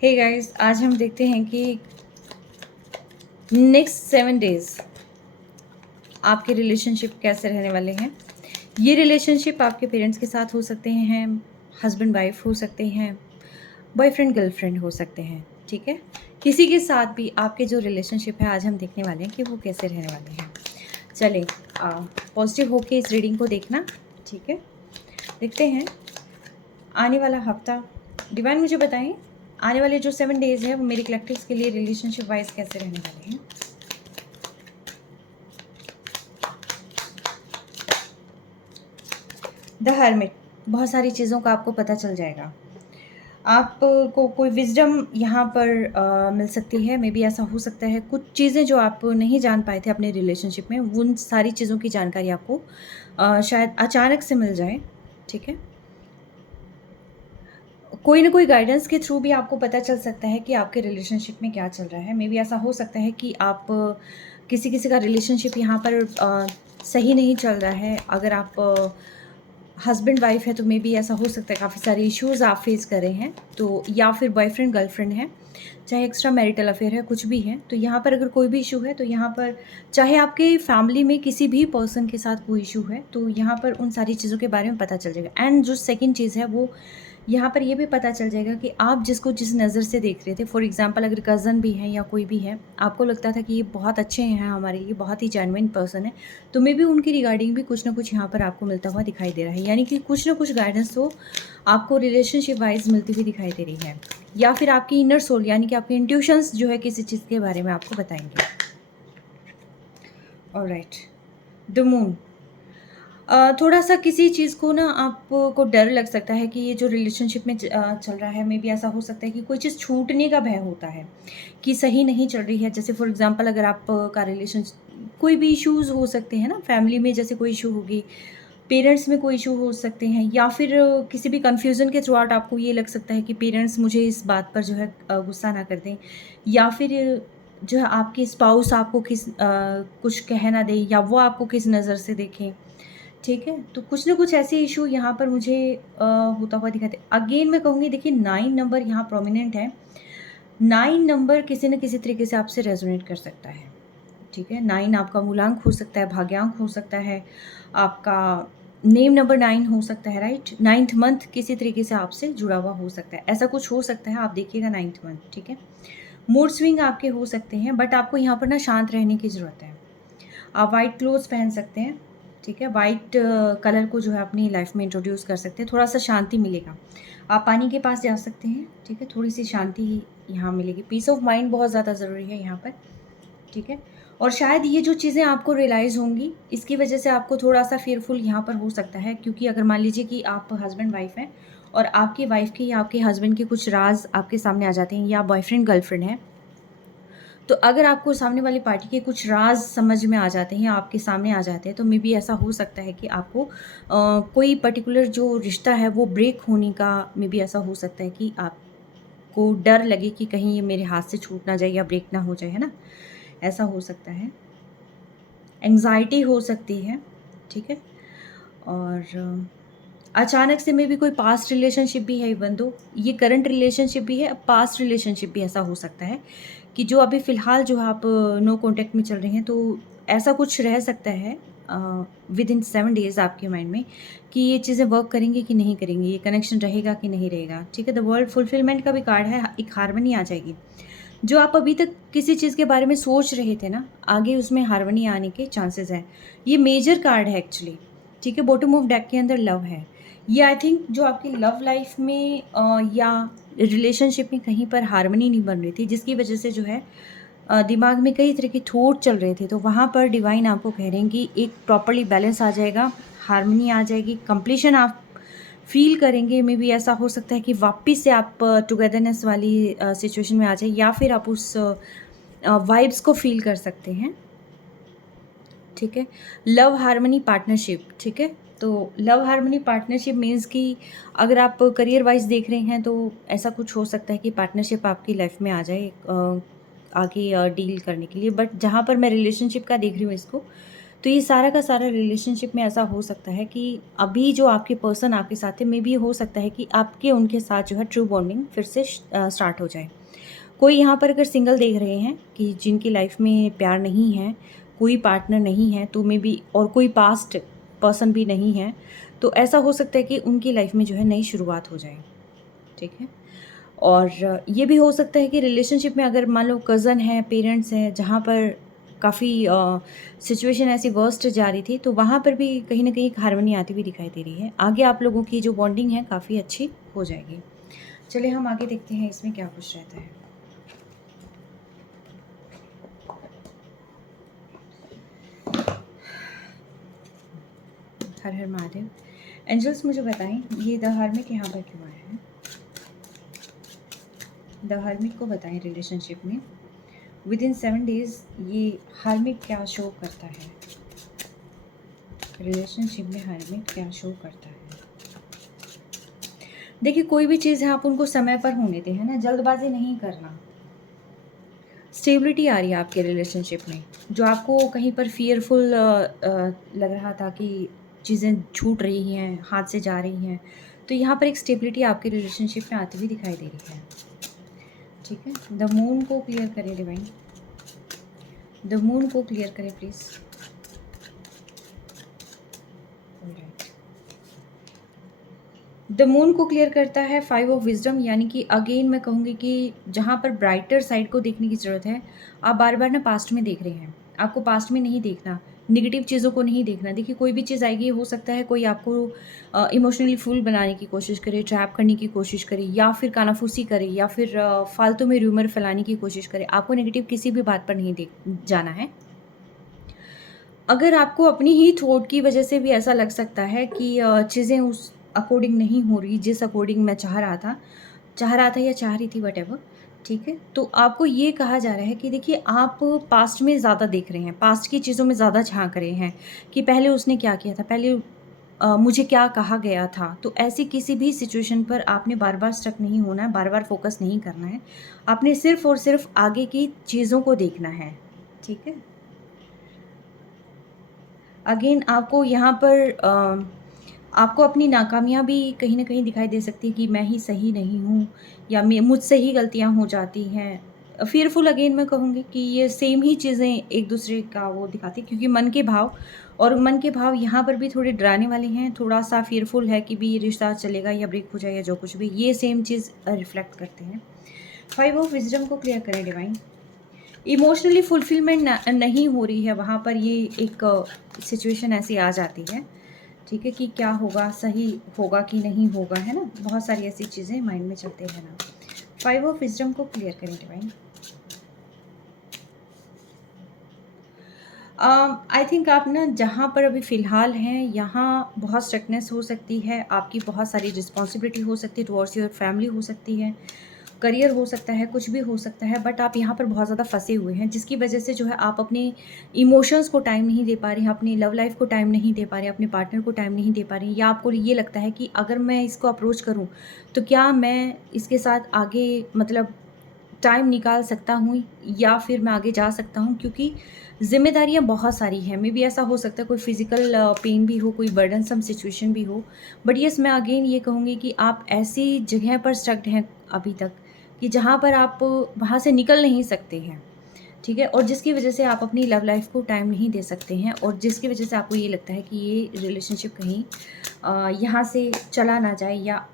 Hey guys, आज हम देखते हैं कि नेक्स्ट 7 डेज आपके रिलेशनशिप कैसे रहने वाले हैं। ये रिलेशनशिप आपके पेरेंट्स के साथ हो सकते हैं, हस्बैंड वाइफ हो सकते हैं, बॉयफ्रेंड गर्लफ्रेंड हो सकते हैं। ठीक है, किसी के साथ भी आपके जो रिलेशनशिप है आज हम देखने वाले हैं कि वो कैसे रहने वाले हैं। चलें, पॉजिटिव होके इस रीडिंग को देखना। ठीक है, देखते हैं आने वाला हफ्ता। डिवाइन मुझे बताएं, आने वाले जो 7 डेज है वो मेरे कलेक्टिव्स के लिए रिलेशनशिप वाइज कैसे रहने वाले हैं। द हर्मिट, बहुत सारी चीज़ों का आपको पता चल जाएगा। आपको कोई विजडम यहाँ पर मिल सकती है। मे बी ऐसा हो सकता है कुछ चीज़ें जो आप नहीं जान पाए थे अपने रिलेशनशिप में, उन सारी चीज़ों की जानकारी आपको शायद अचानक से मिल जाए। ठीक है, कोई ना कोई गाइडेंस के थ्रू भी आपको पता चल सकता है कि आपके रिलेशनशिप में क्या चल रहा है। मे बी ऐसा हो सकता है कि आप किसी किसी का रिलेशनशिप यहाँ पर सही नहीं चल रहा है। अगर आप हस्बैंड वाइफ है तो मे बी ऐसा हो सकता है काफ़ी सारे इश्यूज़ आप फेस कर रहे हैं, तो या फिर बॉयफ्रेंड गर्लफ्रेंड है, चाहे एक्स्ट्रा मैरिटल अफेयर है, कुछ भी है। तो यहाँ पर अगर कोई भी इशू है तो यहाँ पर चाहे आपके फैमिली में किसी भी पर्सन के साथ कोई इशू है तो यहाँ पर उन सारी चीज़ों के बारे में पता चल जाएगा। एंड जो सेकंड चीज़ है वो यहाँ पर ये भी पता चल जाएगा कि आप जिसको जिस नज़र से देख रहे थे, फॉर एग्जांपल अगर कज़न भी है या कोई भी है, आपको लगता था कि ये बहुत अच्छे हैं हमारे, ये बहुत ही जेन्युइन पर्सन है, तो मे बी उनकी रिगार्डिंग भी कुछ ना कुछ यहाँ पर आपको मिलता हुआ दिखाई दे रहा है। यानी कि कुछ ना कुछ गाइडेंस तो आपको रिलेशनशिप वाइज मिलती हुई दिखाई दे रही है, या फिर आपकी इनर सोल यानी कि आपके इंट्यूशंस जो है किसी चीज़ के बारे में आपको बताएंगे। ऑलराइट, द मून, थोड़ा सा किसी चीज़ को ना आपको डर लग सकता है कि ये जो रिलेशनशिप में चल रहा है, मे बी ऐसा हो सकता है कि कोई चीज़ छूटने का भय होता है कि सही नहीं चल रही है। जैसे फॉर एग्जांपल अगर आप का रिलेशन, कोई भी इश्यूज़ हो सकते हैं ना फैमिली में, जैसे कोई इशू होगी, पेरेंट्स में कोई इशू हो सकते हैं, या फिर किसी भी कन्फ्यूज़न के थ्रू आउट आपको ये लग सकता है कि पेरेंट्स मुझे इस बात पर जो है गुस्सा ना कर दें, या फिर जो है आपके स्पाउस आपको कुछ कह ना दें, या वो आपको किस नज़र से देखें। ठीक है, तो कुछ ना कुछ ऐसे इशू यहाँ पर मुझे होता हुआ दिखाते। अगेन मैं कहूँगी, देखिए 9 नंबर यहाँ प्रोमिनेंट है। 9 नंबर किसी न किसी तरीके से आपसे रेजोनेट कर सकता है। ठीक है, 9 आपका मूलांक हो सकता है, भाग्यांक हो सकता है, आपका नेम नंबर 9 हो सकता है, राइट। 9th मंथ किसी तरीके से आपसे जुड़ा हुआ हो सकता है, ऐसा कुछ हो सकता है। आप देखिएगा 9th मंथ। ठीक है, मूड स्विंग आपके हो सकते हैं, बट आपको यहाँ पर ना शांत रहने की ज़रूरत है। आप वाइट क्लोथ्स पहन सकते हैं। ठीक है, वाइट कलर को जो है अपनी लाइफ में इंट्रोड्यूस कर सकते हैं, थोड़ा सा शांति मिलेगा। आप पानी के पास जा सकते हैं। ठीक है, थोड़ी सी शांति यहाँ मिलेगी। पीस ऑफ माइंड बहुत ज़्यादा ज़रूरी है यहाँ पर। ठीक है, और शायद ये जो चीज़ें आपको रियलाइज़ होंगी, इसकी वजह से आपको थोड़ा सा फेयरफुल यहाँ पर हो सकता है, क्योंकि अगर मान लीजिए कि आप हस्बैंड वाइफ हैं और आपकी वाइफ के या आपके हस्बैंड के कुछ राज आपके सामने आ जाते हैं, या बॉयफ्रेंड गर्लफ्रेंड है, तो अगर आपको सामने वाली पार्टी के कुछ राज समझ में आ जाते हैं या आपके सामने आ जाते हैं, तो मे बी ऐसा हो सकता है कि आपको कोई पर्टिकुलर जो रिश्ता है वो ब्रेक होने का, मे बी ऐसा हो सकता है कि आपको डर लगे कि कहीं ये मेरे हाथ से छूट ना जाए या ब्रेक ना हो जाए, है ना, ऐसा हो सकता है। एंग्जाइटी हो सकती है। ठीक है, और अचानक से मे बी कोई पास्ट रिलेशनशिप भी है, इवन दो ये करंट रिलेशनशिप भी है, पास्ट रिलेशनशिप भी ऐसा हो सकता है कि जो अभी फ़िलहाल जो आप नो कॉन्टैक्ट में चल रहे हैं, तो ऐसा कुछ रह सकता है विद इन 7 डेज़ आपके माइंड में कि ये चीज़ें वर्क करेंगी कि नहीं करेंगी, ये कनेक्शन रहेगा कि नहीं रहेगा। ठीक है, द वर्ल्ड फुलफिलमेंट का भी कार्ड है, एक हार्मनी आ जाएगी। जो आप अभी तक किसी चीज़ के बारे में सोच रहे थे ना, आगे उसमें हार्मनी आने के चांसेस हैं। ये मेजर कार्ड है एक्चुअली। ठीक है, बॉटम ऑफ डेक के अंदर लव है। ये आई थिंक जो आपकी लव लाइफ में या रिलेशनशिप में कहीं पर हार्मनी नहीं बन रही थी, जिसकी वजह से जो है दिमाग में कई तरह के थॉट चल रहे थे, तो वहाँ पर डिवाइन आपको कह रहे हैं कि एक प्रॉपर्ली बैलेंस आ जाएगा, हार्मनी आ जाएगी, कंप्लीशन आप फील करेंगे। मे बी ऐसा हो सकता है कि वापस से आप टुगेदरनेस वाली सिचुएशन में आ जाए, या फिर आप उस वाइब्स को फील कर सकते हैं। ठीक है, लव हार्मनी पार्टनरशिप। ठीक है, तो लव हार्मनी पार्टनरशिप मीन्स कि अगर आप करियर वाइज देख रहे हैं तो ऐसा कुछ हो सकता है कि पार्टनरशिप आपकी लाइफ में आ जाए आगे डील करने के लिए। बट जहाँ पर मैं रिलेशनशिप का देख रही हूँ इसको, तो ये सारा का सारा रिलेशनशिप में ऐसा हो सकता है कि अभी जो आपके पर्सन आपके साथ है, मे बी हो सकता है कि आपके उनके साथ जो है ट्रू बॉन्डिंग फिर से स्टार्ट हो जाए। कोई यहाँ पर अगर सिंगल देख रहे हैं कि जिनकी लाइफ में प्यार नहीं है, कोई पार्टनर नहीं है, तो मे बी और कोई पास्ट पर्सन भी नहीं है, तो ऐसा हो सकता है कि उनकी लाइफ में जो है नई शुरुआत हो जाए, ठीक है। और ये भी हो सकता है कि रिलेशनशिप में अगर मान लो कज़न है, पेरेंट्स हैं, जहाँ पर काफ़ी सिचुएशन ऐसी वर्स्ट जा रही थी, तो वहाँ पर भी कहीं न कहीं एक हार्मनी आती हुई दिखाई दे रही है। आगे आप लोगों की जो बॉन्डिंग है काफ़ी अच्छी हो जाएगी। चलिए हम आगे देखते हैं इसमें क्या कुछ रहता है। हर हर महादेव। एंजल्स मुझे बताएं ये द हर्मिट यहाँ पर क्यों आया है? द हर्मिट को बताएं रिलेशनशिप में विद इन 7 डेज ये हर्मिट क्या शो करता है? रिलेशनशिप में हर्मिट क्या शो करता है? देखिए कोई भी चीज़ है आप उनको समय पर होने दें, है ना, जल्दबाजी नहीं करना। स्टेबिलिटी आ रही है आपके रिलेशनशिप में, जो आपको कहीं पर फियरफुल लग रहा था कि चीज़ें छूट रही हैं, हाथ से जा रही हैं, तो यहाँ पर एक स्टेबिलिटी आपके रिलेशनशिप में आती हुई दिखाई दे रही है, ठीक है। द मून को क्लियर करें डिवाइन, द मून को क्लियर करें प्लीज़। द मून को क्लियर करता है 5 ऑफ विजडम, यानी कि अगेन मैं कहूँगी कि जहाँ पर ब्राइटर साइड को देखने की ज़रूरत है। आप बार बार ना पास्ट में देख रहे हैं, आपको पास्ट में नहीं देखना, नेगेटिव चीज़ों को नहीं देखना। देखिए कोई भी चीज़ आएगी, हो सकता है कोई आपको इमोशनली फुल बनाने की कोशिश करे, ट्रैप करने की कोशिश करे, या फिर कानाफूसी करे, या फिर फालतू में र्यूमर फैलाने की कोशिश करे। आपको नेगेटिव किसी भी बात पर नहीं देख जाना है। अगर आपको अपनी ही थॉट की वजह से भी ऐसा लग सकता है कि चीज़ें उस अकॉर्डिंग नहीं हो रही जिस अकॉर्डिंग मैं चाह रहा था या चाह रही थी, वटेवर, ठीक है, तो आपको ये कहा जा रहा है कि देखिए आप पास्ट में ज़्यादा देख रहे हैं, पास्ट की चीज़ों में ज़्यादा झांक रहे हैं कि पहले उसने क्या किया था, पहले मुझे क्या कहा गया था। तो ऐसी किसी भी सिचुएशन पर आपने बार बार स्टक नहीं होना है, बार बार फोकस नहीं करना है। आपने सिर्फ और सिर्फ आगे की चीज़ों को देखना है, ठीक है। अगेन आपको यहाँ पर आपको अपनी नाकामियाँ भी कहीं न कहीं दिखाई दे सकती है कि मैं ही सही नहीं हूँ, या मैं मुझसे ही गलतियाँ हो जाती हैं। फ़ियरफुल अगेन मैं कहूँगी कि ये सेम ही चीज़ें एक-दूसरे का वो दिखाती हैं, क्योंकि मन के भाव यहाँ पर भी थोड़े डराने वाले हैं, थोड़ा-सा फ़ियरफुल है कि भी ये रिश्ता चलेगा या ब्रेक हो जाएगा, या जो कुछ भी, ये सेम चीज़ रिफ्लेक्ट करते हैं। 5 ऑफ विज़डम को क्लियर करें डिवाइन। इमोशनली फुलफिलमेंट नहीं हो रही है, वहाँ पर ये एक सिचुएशन ऐसी आ जाती है, ठीक है, कि क्या होगा, सही होगा कि नहीं होगा, है ना, बहुत सारी ऐसी चीज़ें माइंड में चलते हैं ना। 5 ऑफ विजडम को क्लियर करें डिवाइन। आई थिंक आप ना जहाँ पर अभी फ़िलहाल हैं, यहाँ बहुत स्ट्रिक्टनेस हो सकती है, आपकी बहुत सारी रिस्पॉन्सिबिलिटी हो सकती है टुवर्ड्स योर फैमिली, हो सकती है करियर, हो सकता है कुछ भी हो सकता है, बट आप यहाँ पर बहुत ज़्यादा फंसे हुए हैं, जिसकी वजह से जो है आप अपने इमोशंस को टाइम नहीं दे पा रहे हैं, अपनी लव लाइफ को टाइम नहीं दे पा रहे हैं, अपने पार्टनर को टाइम नहीं दे पा रहे हैं, या आपको ये लगता है कि अगर मैं इसको अप्रोच करूँ तो क्या मैं इसके साथ आगे मतलब टाइम निकाल सकता हूँ, या फिर मैं आगे जा सकता हूँ, क्योंकि ज़िम्मेदारियाँ बहुत सारी हैं। मे बी ऐसा हो सकता है कोई फिज़िकल पेन भी हो, कोई बर्डनसम सिचुएशन भी हो। बट येस, मैं अगेन ये कहूँगी कि आप ऐसी जगह पर स्टक्ड हैं अभी तक कि जहाँ पर आप वहाँ से निकल नहीं सकते हैं, ठीक है? और जिसकी वज़ह से आप अपनी लव लाइफ़ को टाइम नहीं दे सकते हैं, और जिसकी वज़ह से आपको ये लगता है कि ये रिलेशनशिप कहीं यहाँ से चला ना जाए, या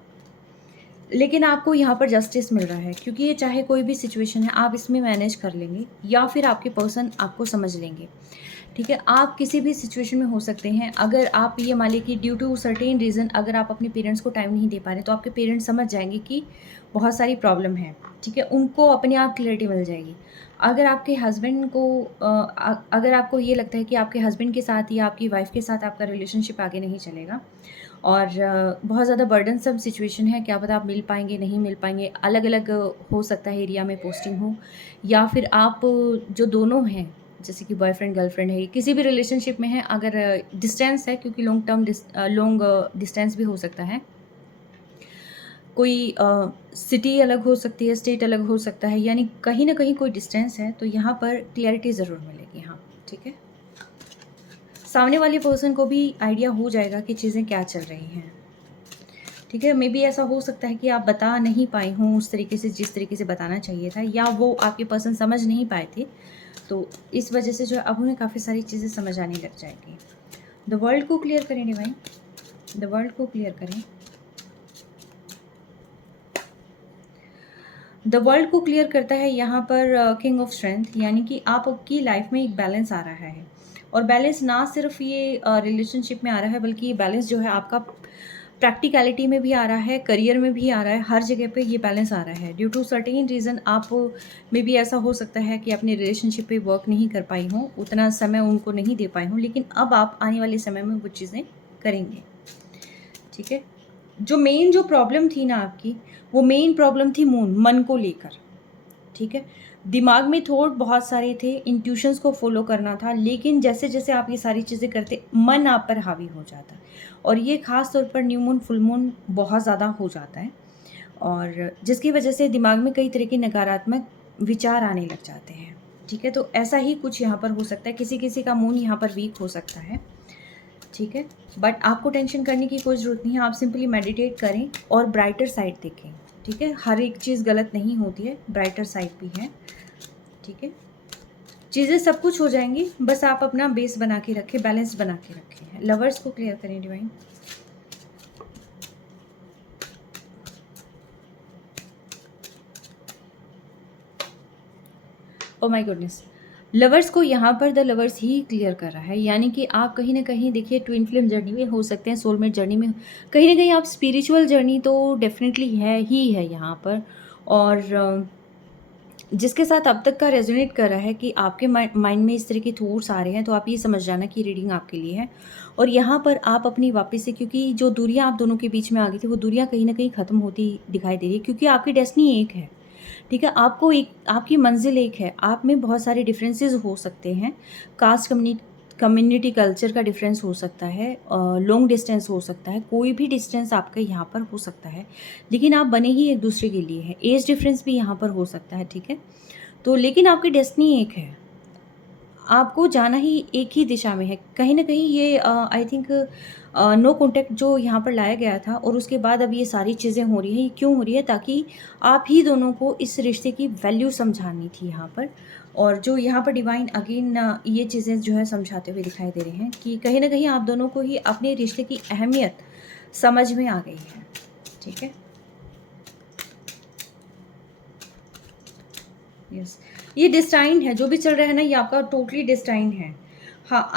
लेकिन आपको यहाँ पर जस्टिस मिल रहा है, क्योंकि ये चाहे कोई भी सिचुएशन है, आप इसमें मैनेज कर लेंगे, या फिर आपके पर्सन आपको समझ लेंगे, ठीक है। आप किसी भी सिचुएशन में हो सकते हैं। अगर आप ये मान लें कि ड्यू टू सर्टेन रीज़न अगर आप अपने पेरेंट्स को टाइम नहीं दे पा रहे, तो आपके पेरेंट्स समझ जाएंगे कि बहुत सारी प्रॉब्लम है, ठीक है, उनको अपने आप क्लैरिटी मिल जाएगी। अगर आपके हस्बैंड को अगर आपको ये लगता है कि आपके हस्बैंड के साथ या आपकी वाइफ के साथ आपका रिलेशनशिप आगे नहीं चलेगा, और बहुत ज़्यादा बर्डनसम सिचुएशन है, क्या पता आप मिल पाएँगे, नहीं मिल पाएँगे, अलग-अलग हो सकता है एरिया में पोस्टिंग हो, या फिर आप जो दोनों हैं, जैसे कि बॉयफ्रेंड गर्लफ्रेंड है, किसी भी रिलेशनशिप में हैं, अगर डिस्टेंस है, क्योंकि लॉन्ग डिस्टेंस भी हो सकता है, कोई सिटी अलग हो सकती है, स्टेट अलग हो सकता है, यानी कहीं न कहीं कोई डिस्टेंस है, तो यहाँ पर क्लैरिटी ज़रूर मिलेगी। हाँ, ठीक है। सामने वाले पर्सन को भी आइडिया हो जाएगा कि चीज़ें क्या चल रही हैं। ठीक है, मे बी ऐसा हो सकता है कि आप बता नहीं पाए हों उस तरीके से जिस तरीके से बताना चाहिए था, या वो आपके पर्सन समझ नहीं पाए थे, तो इस वजह से जो है अब उन्हें काफ़ी सारी चीज़ें समझ आने लग जाएगी। द वर्ल्ड को क्लियर करें डिवाइन, द वर्ल्ड को क्लियर करें। द वर्ल्ड को क्लियर करता है यहाँ पर किंग ऑफ स्ट्रेंथ, यानी कि आपकी लाइफ में एक बैलेंस आ रहा है, और बैलेंस ना सिर्फ ये रिलेशनशिप में आ रहा है, बल्कि ये बैलेंस जो है आपका प्रैक्टिकलिटी में भी आ रहा है, करियर में भी आ रहा है, हर जगह पे ये बैलेंस आ रहा है। ड्यू टू सर्टेन रीज़न आप में भी ऐसा हो सकता है कि अपने रिलेशनशिप पे वर्क नहीं कर पाई हों, उतना समय उनको नहीं दे पाई हों, लेकिन अब आप आने वाले समय में वो चीज़ें करेंगे। ठीक है, जो प्रॉब्लम थी ना आपकी, वो मेन प्रॉब्लम थी मन को लेकर। ठीक है, दिमाग में थॉट बहुत सारे थे, इंट्यूशंस को फॉलो करना था, लेकिन जैसे जैसे आप ये सारी चीज़ें करते, मन आप पर हावी हो जाता, और ये ख़ास तौर पर न्यू मून फुल मून बहुत ज़्यादा हो जाता है, और जिसकी वजह से दिमाग में कई तरह के नकारात्मक विचार आने लग जाते हैं। ठीक है, तो ऐसा ही कुछ यहाँ पर हो सकता है, किसी किसी का मून यहाँ पर वीक हो सकता है। ठीक है, बट आपको टेंशन करने की कोई ज़रूरत नहीं है, आप सिंपली मेडिटेट करें और ब्राइटर साइड देखें। ठीक है, हर एक चीज़ गलत नहीं होती है, ब्राइटर साइड भी है। ठीक है, चीज़ें सब कुछ हो जाएंगी, बस आप अपना बेस बना के रखें, बैलेंस बना के रखें। लवर्स को क्लियर करें divine. Oh my goodness, lovers को यहाँ पर द लवर्स ही क्लियर कर रहा है, यानी कि आप कहीं ना कहीं देखिए ट्विन फ्लेम जर्नी में हो सकते हैं, सोलमेट जर्नी में कहीं ना कहीं आप, स्पिरिचुअल जर्नी तो डेफिनेटली है ही है यहाँ पर, और जिसके साथ अब तक का रेजोनेट कर रहा है कि आपके माइंड में इस तरह के थॉट्स आ रहे हैं, तो आप ये समझ जाना कि रीडिंग आपके लिए है। और यहाँ पर आप अपनी वापस से, क्योंकि जो दूरियाँ आप दोनों के बीच में आ गई थी, वो दूरियाँ कहीं ना कहीं ख़त्म होती दिखाई दे रही है, क्योंकि आपकी डेस्टिनी एक है। ठीक है, आपको एक, आपकी मंजिल एक है, आप में बहुत सारे डिफरेंसेस हो सकते हैं, कास्ट कम्युनिटी कल्चर का डिफरेंस हो सकता है, लॉन्ग डिस्टेंस हो सकता है, कोई भी डिस्टेंस आपका यहाँ पर हो सकता है, लेकिन आप बने ही एक दूसरे के लिए हैं। एज डिफरेंस भी यहाँ पर हो सकता है। ठीक है, तो लेकिन आपकी डेस्टिनी एक है, आपको जाना ही एक ही दिशा में है। कहीं न कहीं ये आई थिंक नो कॉन्टैक्ट जो यहाँ पर लाया गया था, और उसके बाद अब ये सारी चीज़ें हो रही हैं, ये क्यों हो रही है? ताकि आप ही दोनों को इस रिश्ते की वैल्यू समझानी थी यहाँ पर। और जो यहाँ पर डिवाइन अगेन ये चीज़ें जो है समझाते हुए दिखाई दे रहे हैं कि कहीं न कहीं आप दोनों को ही अपने रिश्ते की अहमियत समझ में आ गई है। ठीक है? यस, ये डिस्टाइंड है, जो भी चल रहा है ना, ये आपका टोटली डिस्टाइंड है। हाँ,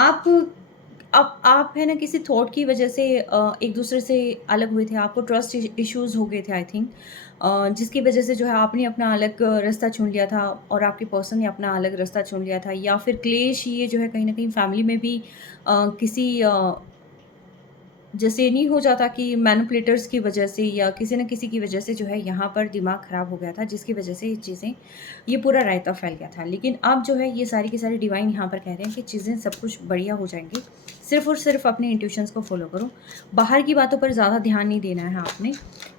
आप है ना किसी थॉट की वजह से एक दूसरे से अलग हुए थे, आपको ट्रस्ट इश्यूज हो गए थे आई थिंक, जिसकी वजह से जो है आपने अपना अलग रास्ता चुन लिया था, और आपके पर्सन ने अपना अलग रास्ता चुन लिया था, या फिर क्लेश ये जो है कहीं ना कहीं फैमिली में भी किसी जैसे नहीं हो जाता कि मैनिपुलेटर्स की वजह से या किसी न किसी की वजह से जो है यहाँ पर दिमाग ख़राब हो गया था, जिसकी वजह से ये चीज़ें, ये पूरा रायता फैल गया था। लेकिन अब जो है ये सारी की सारी डिवाइन यहाँ पर कह रहे हैं कि चीज़ें सब कुछ बढ़िया हो जाएंगी, सिर्फ और सिर्फ अपने इंट्यूशंस को फॉलो करो। बाहर की बातों पर ज़्यादा ध्यान नहीं देना है आपने,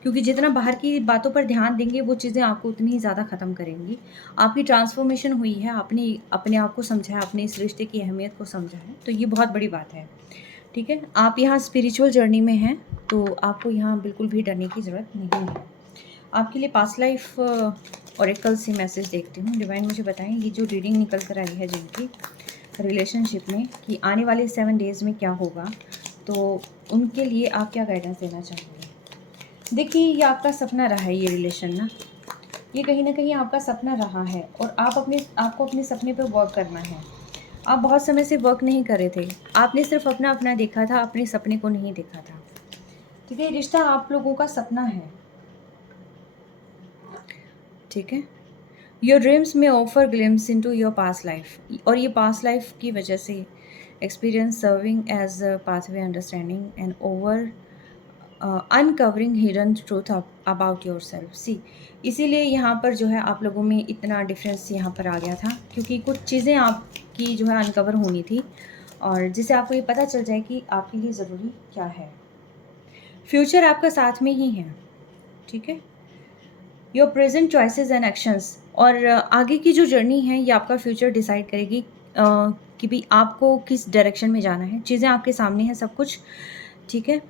क्योंकि जितना बाहर की बातों पर ध्यान देंगे वो चीज़ें आपको उतनी ही ज़्यादा ख़त्म करेंगी। आपकी ट्रांसफॉर्मेशन हुई है, आपने अपने आप को समझा है, अपने इस रिश्ते की अहमियत को समझा है, तो ये बहुत बड़ी बात है। ठीक है, आप यहाँ स्पिरिचुअल जर्नी में हैं, तो आपको यहाँ बिल्कुल भी डरने की ज़रूरत नहीं है। आपके लिए पास्ट लाइफ ऑरेकल से मैसेज देखती हूँ। डिवाइन मुझे बताएं, ये जो रीडिंग निकल कर आई है जिनकी रिलेशनशिप में, कि आने वाले 7 डेज़ में क्या होगा, तो उनके लिए आप क्या गाइडेंस देना चाहोगे? देखिए, ये आपका सपना रहा है, ये रिलेशन ना, ये कहीं ना कहीं आपका सपना रहा है, और आपको अपने सपने पर वर्क करना है। आप बहुत समय से वर्क नहीं कर रहे थे, आपने सिर्फ अपना अपना देखा था, अपने सपने को नहीं देखा था। ठीक है, रिश्ता आप लोगों का सपना है। ठीक है, योर ड्रीम्स में offer glimpse into your past life, और ये पास्ट लाइफ की वजह से experience serving as a pathway understanding and over uncovering hidden truth about yourself. See, इसीलिए यहाँ पर जो है आप लोगों में इतना डिफरेंस यहाँ पर आ गया था, क्योंकि कुछ चीज़ें आपकी जो है अनकवर होनी थी, और जिससे आपको ये पता चल जाए कि आपके लिए ज़रूरी क्या है। फ्यूचर आपका साथ में ही है। ठीक है, your present choices and actions, और आगे की जो जर्नी है ये आपका फ्यूचर डिसाइड करेगी कि भई आपको किस डायरेक्शन में जाना है। चीज़ें आपके सामने हैं सब कुछ, ठीक है?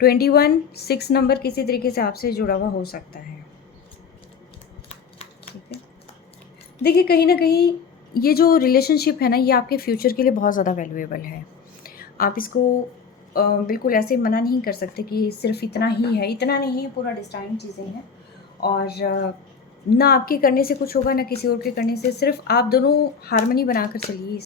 21 6 नंबर किसी तरीके से आपसे जुड़ा हुआ हो सकता है, ठीक है? देखिए कहीं न कहीं ये जो रिलेशनशिप है ना, ये आपके फ्यूचर के लिए बहुत ज़्यादा वैल्यूएबल है। आप इसको बिल्कुल ऐसे मना नहीं कर सकते कि सिर्फ़ इतना ही है, इतना नहीं है, पूरा डिस्टाइन चीज़ें हैं और ना आपके करने से कुछ होगा, ना किसी और के करने से, सिर्फ़ आप दोनों हार्मनी बनाकर चलिए